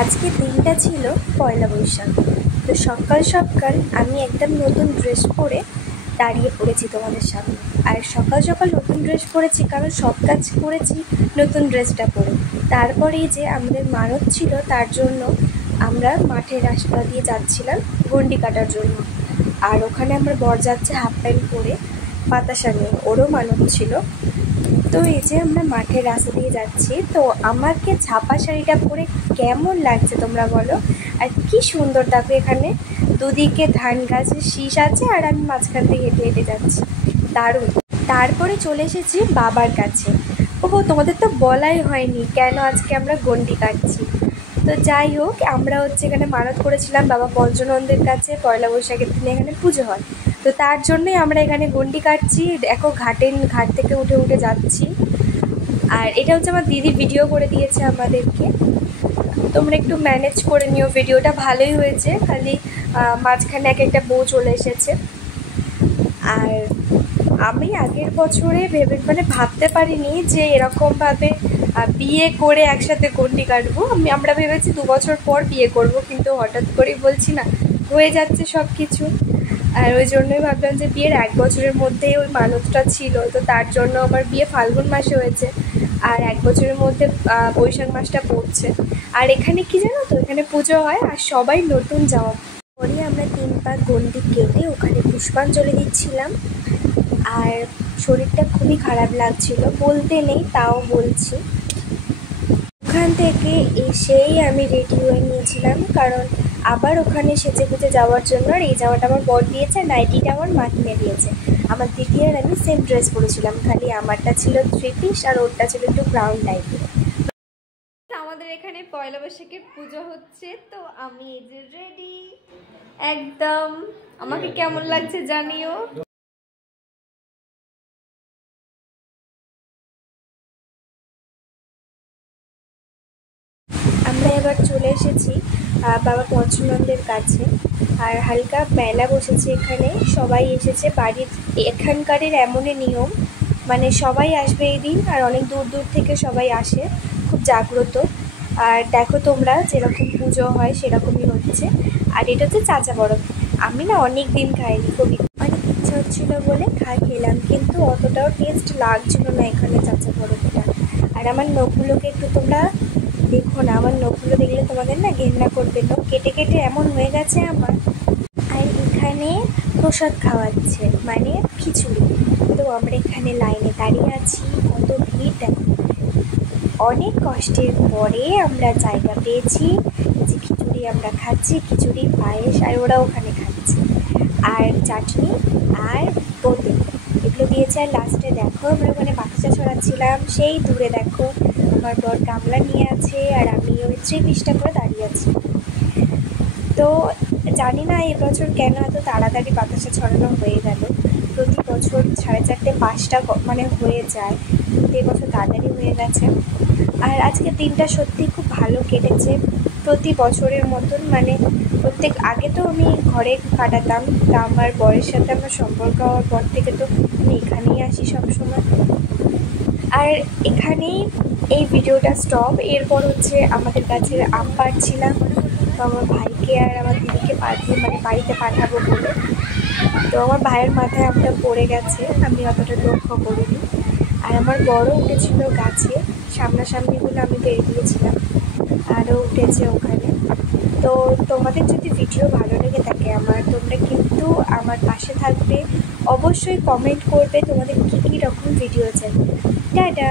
আজকে দিনটা ছিল পয়লা বৈশাখ। তো সকাল সকাল আমি একদম নতুন ড্রেস পরে দাঁড়িয়ে পড়েছি তোমাদের সামনে। আর সকাল সকাল নতুন ড্রেস পরেছি কারণ সব কাজ করেছি নতুন ড্রেসটা পরে। তারপরেই যে আমাদের মানত ছিল, তার জন্য আমরা মাঠের রাস্তা দিয়ে যাচ্ছিলাম গন্ডি কাটার জন্য। আর ওখানে আমার বর যাচ্ছে হাফ প্যান্ট পরে বাতাসা নিয়ে, ওরও মানত ছিল। তো এই যে আমরা মাঠের রাস্তা দিয়ে যাচ্ছি, তো আমাকে ছাপা শাড়িটা পরে কেমন লাগছে তোমরা বলো। আর কি সুন্দর, দেখো এখানে দুদিকে ধান গাছের শীষ আছে আর আমি মাঝখান থেকে হেঁটে হেঁটে যাচ্ছি, দারুণ। তারপরে চলে এসেছি বাবার কাছে। তোমাদের তো বলাই হয়নি কেন আজকে আমরা গন্ডি কাটছি। তো যাই হোক, আমরা এখানে মানত করেছিলাম বাবা পঞ্চনন্দের কাছে, পয়লা বৈশাখের দিনে এখানে পুজো হয়। তো তার জন্যই আমরা এখানে গন্ডি কাটছি। দেখো ঘাট থেকে উঠে উঠে যাচ্ছি। আর এটা হচ্ছে আমার দিদি ভিডিও করে দিয়েছে আমাদেরকে, তোমরা একটু ম্যানেজ করে নিও। ভিডিওটা ভালোই হয়েছে, খালি মাঝখানে একটা বউ চলে এসেছে। আর আমি আগের বছরে ভাবতে পারিনি যে এরকমভাবে বিয়ে করে একসাথে গন্ডি কাটবো। আমরা ভেবেছি 2 বছর পর বিয়ে করব, কিন্তু হঠাৎ করেই বলছি না হয়ে যাচ্ছে সব কিছু। আর ওই জন্যই ভাবলাম যে বিয়ের 1 বছরের মধ্যেই ওই মানতটা ছিল, তো তার জন্য আমার বিয়ে ফাল্গুন মাসে হয়েছে আর 1 বছরের মধ্যে বৈশাখ মাসটা পড়ছে। আর এখানে কি জানো তো, এখানে পুজো হয় আর সবাই নতুন জামা পরে আমরা 3 পা গন্ডি কেটে ওখানে পুষ্পাঞ্জলি দিচ্ছিলাম। আর শরীরটা খুবই খারাপ লাগছিল, বলতে নেই তাও বলছি। ওখান থেকে এসেই আমি রেডি হয়ে নিয়েছিলাম, কারণ আবার ওখানে সেজে গুজে যাওয়ার জন্য। আর এই জামাটা আমার বর দিয়েছে, নাইটিটা আমার মা কিনে দিয়েছে। আমার দিদি আর আমি সেম ড্রেস পরেছিলাম, খালি আমারটা ছিল 3 পিস আর ওরটা ছিল একটু ব্রাউন টাইপের। আমাদের এখানে পয়লা বৈশাখের পুজো হচ্ছে, তো আমি এই যে রেডি একদম। আমাকে কেমন লাগছে জানিও। আমরা এবার চলে এসেছি বাবা পঞ্চনন্দের কাছে। আর হালকা মেলা বসেছে এখানে, সবাই এসেছে বাড়ির। এখানকারের এমনই নিয়ম, মানে সবাই আসবে এই দিন, আর অনেক দূর দূর থেকে সবাই আসে, খুব জাগ্রত। আর দেখো তোমরা যেরকম পুজো হয় সেরকমই হচ্ছে। আর এটা হচ্ছে চাচা বরফ। আমি না অনেক দিন খাইনি, খুবই অনেক ইচ্ছা হচ্ছিলো বলে খেলাম, কিন্তু অতটাও টেস্ট লাগছিল না এখানে চাচা বরফটা। আর আমার নখগুলোকে একটু তোমরা দেখো না, আমার নখগুলো দেখলে তোমাদের না ঘেন্না করবে, নখ কেটে কেটে এমন হয়ে গেছে আমার। আর এখানে প্রসাদ খাওয়াচ্ছে, মানে খিচুড়ি। তো আমরা এখানে লাইনে দাঁড়িয়ে আছি, কত ভিড় দেখো। অনেক কষ্টের পরে আমরা জায়গা পেয়েছি যে খিচুড়ি আমরা খাচ্ছি, খিচুড়ি পায়েস, আর ওরা ওখানে খাচ্ছে। আর চাটনি আর বোঁদে এগুলো দিয়েছে। আর লাস্টে দেখো আমরা ওখানে বাতাসা ছড়াচ্ছিলাম, সেই দূরে দেখো আমার বর গামলা নিয়ে আছে আর আমি ওই 3 পিসটা করে দাঁড়িয়ে আছি। তো জানি না এবছর কেন এত তাড়াতাড়ি বাতাসা ছড়ানো হয়ে গেল। প্রতি বছর 4:30 5টা মানে হয়ে যায়, কিন্তু এবছর তাড়াতাড়ি হয়ে গেছে। আর আজকের দিনটা সত্যি খুব ভালো কেটেছে, প্রতি বছরের মতন। মানে আগে তো আমি ঘরে কাটাতাম, তা আমার বরের সাথে আমার সম্পর্ক হওয়ার পর থেকে তো আমি এখানেই আসি সবসময়। আর এখানেই এই ভিডিওটা স্টপ। এরপর আমাদের কাছে আম পাড়ছিলাম, তো আমার ভাইকে আর আমার দিদিকে বাড়িতে পাঠাবো বলে। তো আমার ভাইয়ের মাথায় আমটা পড়ে গেছে, আমি অতটা লক্ষ্য করিনি। আর আমার বড় উঠেছিল গাছে, সামনাসামনিগুলো আমি পেয়ে দিয়েছিলাম, আরও উঠেছে ওখানে। তো তোমাদের যদি ভিডিও ভালো লেগে থাকে তোমরা কিন্তু আমার পাশে থাকবে, অবশ্যই কমেন্ট করবে তোমাদের কী কী রকম ভিডিও চাই। টাটা।